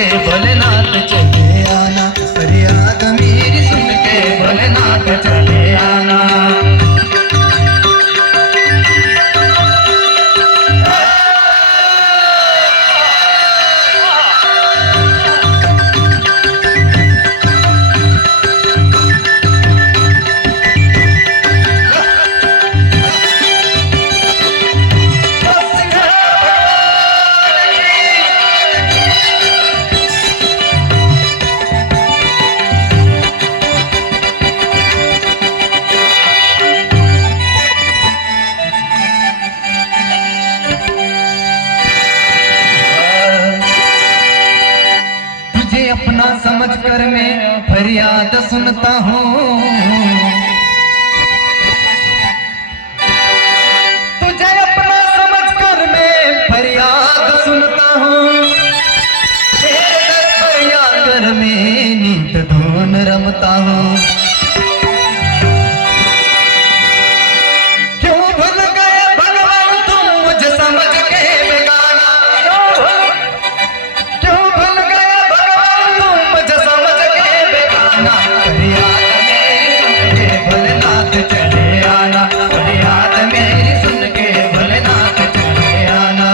के भोलेनाथ चले आना, फरियाद मेरी सुन के भोलेनाथ चले आना। अपना समझ कर मैं फरियाद सुनता हूँ, तुझे अपना समझ कर मैं फरियाद सुनता हूँ। तेरे फरियाद कर मैं नींद धुन रमता हूँ। क्यों भूल गए भगवान तुम मुझे समझ के बेगाना, क्यों भूल गए भोलेनाथ चले आना, फरियाद मेरी सुन के भोलेनाथ चले आना।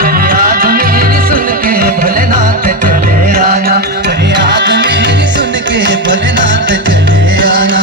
फरियाद मेरी सुन के भोलेनाथ चले आना, फरियाद मेरी सुन के भोलेनाथ चले आना।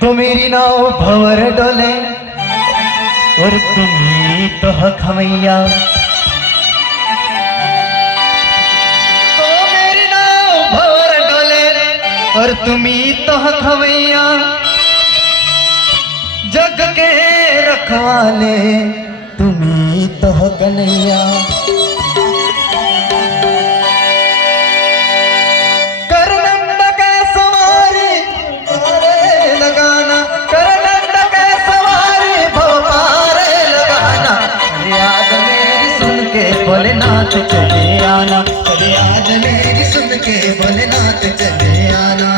तो मेरी नाव भंवर डोले और तुम्ही तो खमैया, तो मेरी नाव भंवर डोले और तुम्ही तो खमैया। जग के रखवाले तुम्ही तो कन्हैया। भोलेनाथ चले आना, फरियाद मेरी सुन के भोलेनाथ चले आना।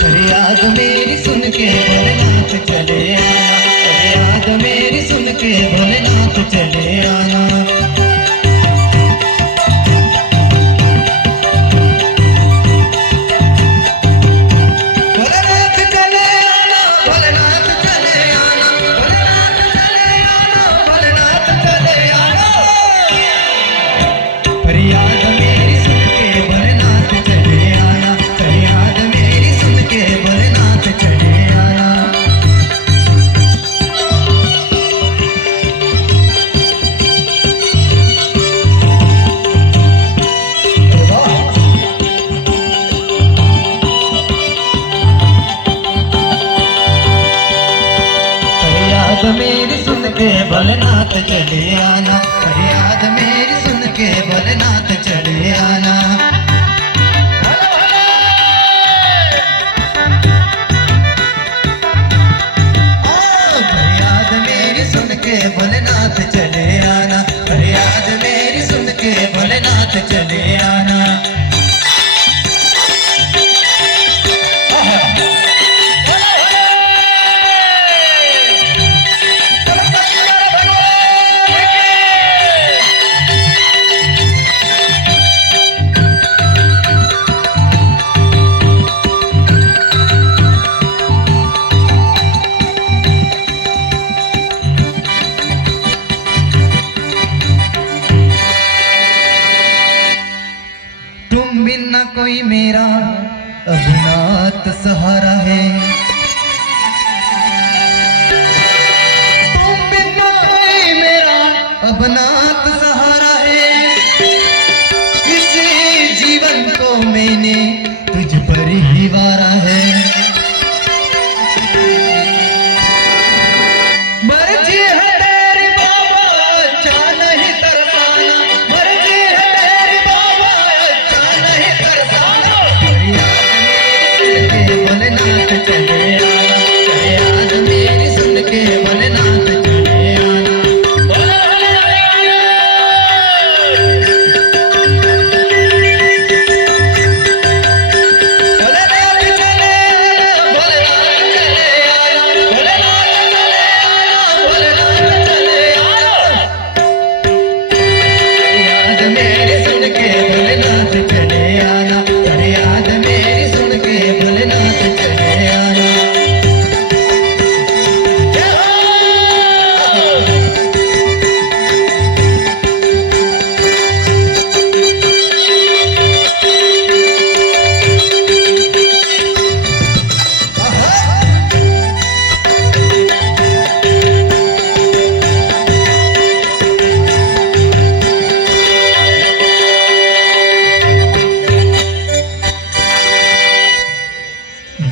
फरियाद मेरी सुन भोलेनाथ चले आना। तुम बिना कोई मेरा अब नाथ सहारा है, तुम बिना कोई मेरा अब नाथ सहारा है। इसी जीवन को मैंने तुझ पर ही वारा है। मर्जी है तेरी बाबा अच्छा नहीं तरसाना, मर्जी है तेरी बाबा अच्छा नहीं तरसाना। भोलेनाथ चले आना, फरियाद मेरी सुन के भोलेनाथ चले आना। भोलेनाथ चले आना, भोलेनाथ चले आना, भोलेनाथ चले आना, भोलेनाथ चले आना। फरियाद मेरी सुन के भोलेनाथ चले आना, फरियाद मेरी सुन के भोलेनाथ चले आना। जय हो।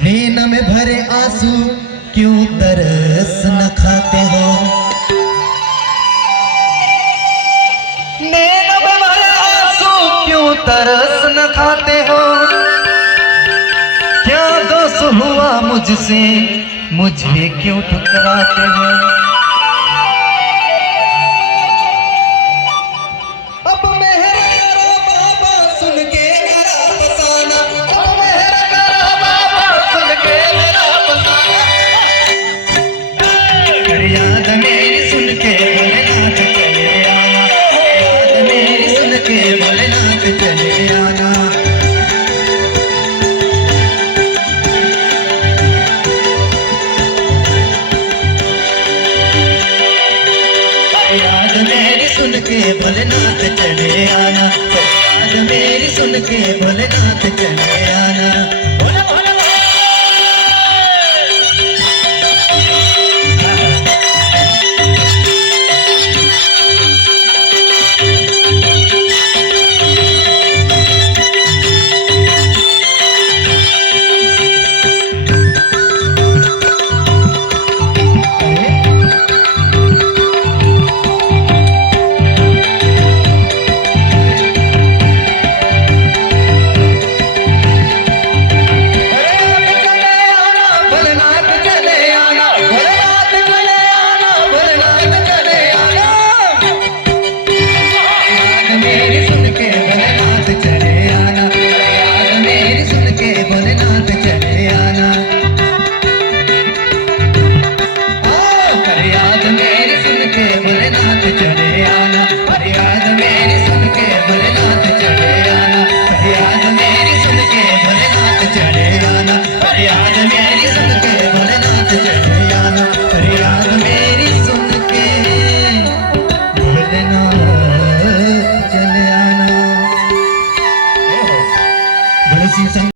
नैन में भरे आंसू क्यों तरस न खाते हो, नैन में भरे आंसू क्यों तरस न खाते हो। क्या दोष हुआ मुझसे मुझे क्यों ठुकराते हो। अब मेहर करो बाबा सुन के मेरा फसाना, अब मेहर करो बाबा सुन के मेरा फसाना। फरियाद मेरी सुन के भोलेनाथ चले आना, फरियाद मेरी सुन के भोलेनाथ चले आना। फरियाद मेरी सुन के भोलेनाथ चले आना, फरियाद मेरी सुन के भोलेनाथ चले आना।